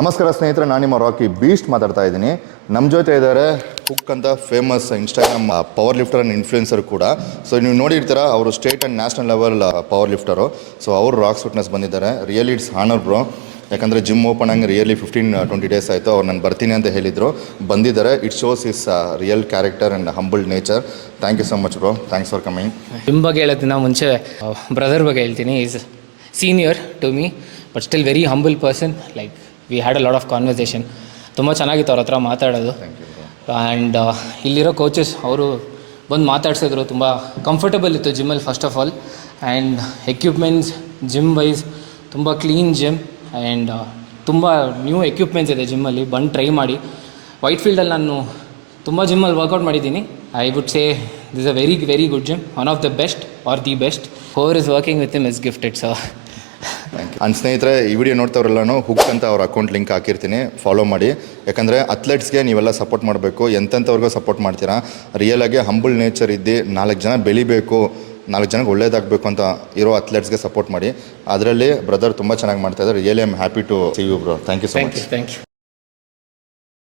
ನಮಸ್ಕಾರ ಸ್ನೇಹಿತರೆ, ನಾನು ನಿಮ್ಮ ರಾಕಿ ಬೀಸ್ಟ್ ಮಾತಾಡ್ತಾ ಇದ್ದೀನಿ. ನಮ್ಮ ಜೊತೆ ಇದ್ದಾರೆ ಹುಕ್ ಅಂತ famous Instagram power lifter and influencer ಕೂಡ. ಸೊ ನೀವು ನೋಡಿರ್ತೀರ, ಅವರು state and national level power lifter. So ಅವರು ರಾಕ್ಸ್ ಫಿಟ್ನೆಸ್ ಬಂದಿದ್ದಾರೆ. Really it's honour bro. ಯಾಕಂದರೆ ಜಿಮ್ ಓಪನ್ ಆಗಿ ರಿಯಲಿ 15-20 ಡೇಸ್ ಆಯಿತು. ಅವ್ರು ನಾನು ಬರ್ತೀನಿ ಅಂತ ಹೇಳಿದರು, ಬಂದಿದ್ದಾರೆ. It shows is real character and humbled nature. Thank you so much bro, thanks for coming. Gym ಬಗ್ಗೆ ಹೇಳೋದನ್ನ ಮುಂಚೆ ಬ್ರದರ್ ಬಗ್ಗೆ ಹೇಳ್ತೀನಿ. Is senior to me but still very humble person. Like we had a lot of conversation. ತುಂಬ ಚೆನ್ನಾಗಿತ್ತು ಅವ್ರ ಹತ್ರ ಮಾತಾಡೋದು. ಆ್ಯಂಡ್ ಇಲ್ಲಿರೋ ಕೋಚಸ್ ಅವರು ಬಂದು ಮಾತಾಡ್ಸಿದ್ರು. ತುಂಬ ಕಂಫರ್ಟಬಲ್ ಇತ್ತು ಜಿಮ್ಮಲ್ಲಿ first of all. And equipments gym wise ತುಂಬ ಕ್ಲೀನ್ ಜಿಮ್ ಆ್ಯಂಡ್ ತುಂಬ ನ್ಯೂ ಎಕ್ವಿಪ್ಮೆಂಟ್ಸ್ ಇದೆ ಜಿಮ್ಮಲ್ಲಿ. ಬಂದು ಟ್ರೈ ಮಾಡಿ. ವೈಟ್ ಫೀಲ್ಡಲ್ಲಿ ನಾನು ತುಂಬ ಜಿಮ್ಮಲ್ಲಿ ವರ್ಕೌಟ್ ಮಾಡಿದ್ದೀನಿ. I would say this a very very good gym, one of the best or the best. Whoever is working with him is gifted. So thank you. And ಸ್ನೇಹಿತರೆ, ಈ ವಿಡಿಯೋ ನೋಡ್ತಾವ್ರೆಲ್ಲನೂ ಹುಕ್ ಅಂತ ಅವ್ರ account link ಹಾಕಿರ್ತೀನಿ, follow ಮಾಡಿ. ಯಾಕಂದರೆ ಅಥ್ಲೆಟ್ಸ್ಗೆ ನೀವೆಲ್ಲ support ಮಾಡಬೇಕು. ಎಂತೆಂಥವ್ರಿಗೂ support ಮಾಡ್ತೀರಾ. ರಿಯಲಾಗಿ ಹಂಬಲ್ ನೇಚರ್ ಇದ್ದು 4 ಜನ ಬೆಳಿಬೇಕು, 4 ಜನಕ್ಕೆ ಒಳ್ಳೇದಾಗಬೇಕು ಅಂತ ಇರೋ ಅಥ್ಲೆಟ್ಸ್ಗೆ ಸಪೋರ್ಟ್ ಮಾಡಿ. ಅದರಲ್ಲಿ ಬ್ರದರ್ ತುಂಬ ಚೆನ್ನಾಗಿ ಮಾಡ್ತಾಯಿದ್ದಾರೆ. Really I am happy to see you bro. Thank you so much. Thank you.